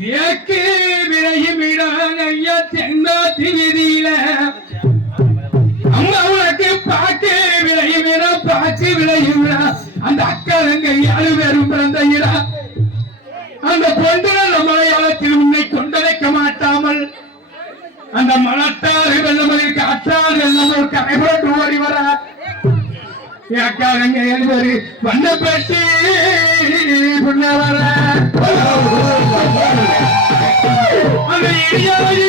தேக்கு விளையும் இடம் ஐயா தென்னாத்தி அம்மா உனக்கு விளையும் இடம் விளையும் அந்த அக்கா ஏழு பேரும் பிறந்த இடம் அந்த பொண்டுல மலையாளத்தில் உன்னை கொண்டடைக்க மாட்டாமல் அந்த மனத்தாறு வெள்ளமதில் காற்றாறு வெள்ளம் ஒரு கரைபுரட்டு ஓடி வரார் ஏக்காரங்க ஏழு பேரு வண்ணப்பட்டி புண்ண வர. அந்த இடியாய்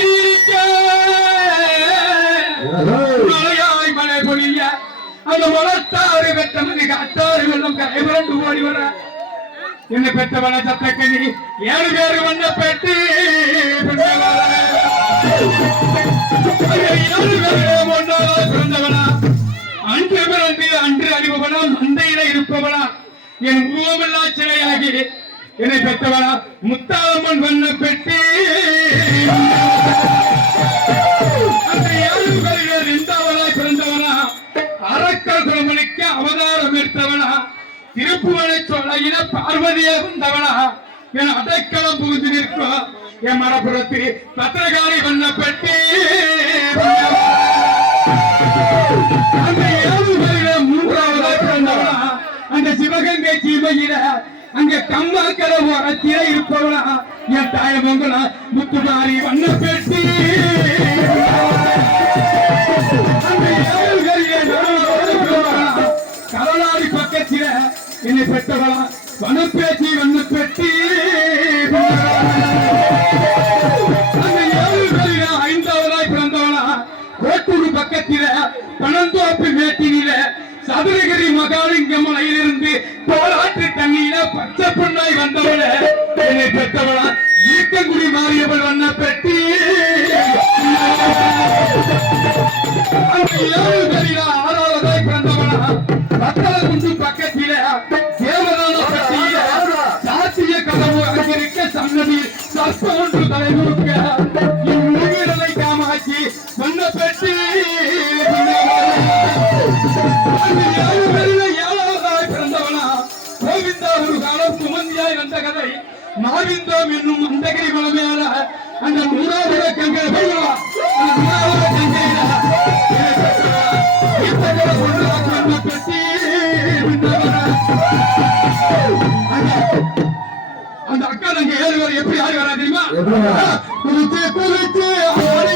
மலத்தாறு வெட்டமதி காற்றாறு வெள்ளம் கரைபுரட்டு ஓடி வர. என்ன பெற்றவன சத்தக்கனி ஏழு பேரு வண்ணப்பட்டி மந்தையில என் உருவமில்லா சிலையாகி என்னை பெற்றவளா? முத்தாளம்மன் வண்ண பெட்டி. அந்த பிறந்தவனா அரக்கல் அவதாரம் எடுத்தவனா திருப்புவனை பார்வதியே வந்தவனா என் அடைக்கலம் புகுந்து நிற்கும். என் வண்ண பெட்டி. அந்த ஏழு சிவகங்கை சீமையில அங்க கம்மாக்கல ஓரத்தில இருப்பவனா என் தாயமங்கலா முத்துமாரி வண்ண பெட்டி அந்த கடலாடி பக்கத்தில என்னை பெற்றவளா? வனப்பேச்சி வண்ண பெட்டி பச்சை பொண்ணாய் வந்தவள என்னை பெற்றவளா? ஈக்கங்குடி மாறியவள் வண்ண பெட்டி. அந்த ஏழு பேரில ஆறாவதாய் பிறந்தவளா. பத்தல குண்டு தேவதான பெட்டியில கதவு அங்கிருக்க சன்னதி சர்ப்ப ஒன்று தலைமுறுக்க மாவிந்தோம் என்னும் அந்தகிரி மலமையால அந்த மூணாவது கங்கை அந்த மூணாவது அந்த அக்கா தங்க ஏழு பேர் எப்படி ஆடி வரா தெரியுமா? குளிச்சு குளிச்சு ஆடி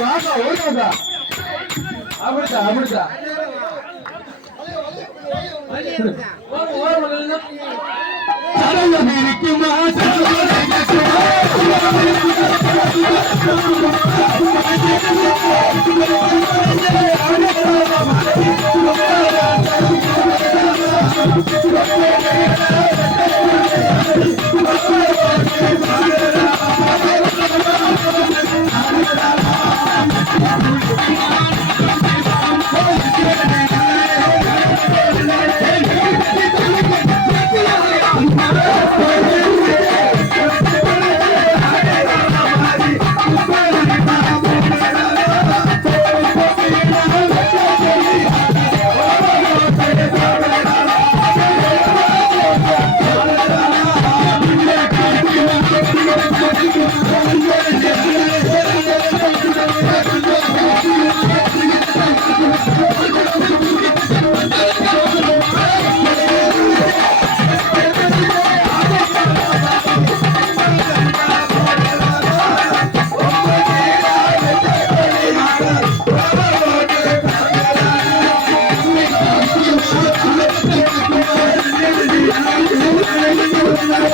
வாங்க ஓடுங்க அப்படிதான் அப்படிதான் சடலம் இருக்குமா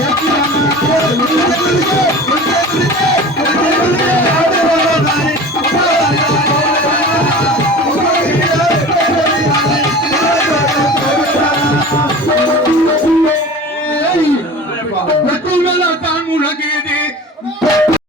தான் உனக்கு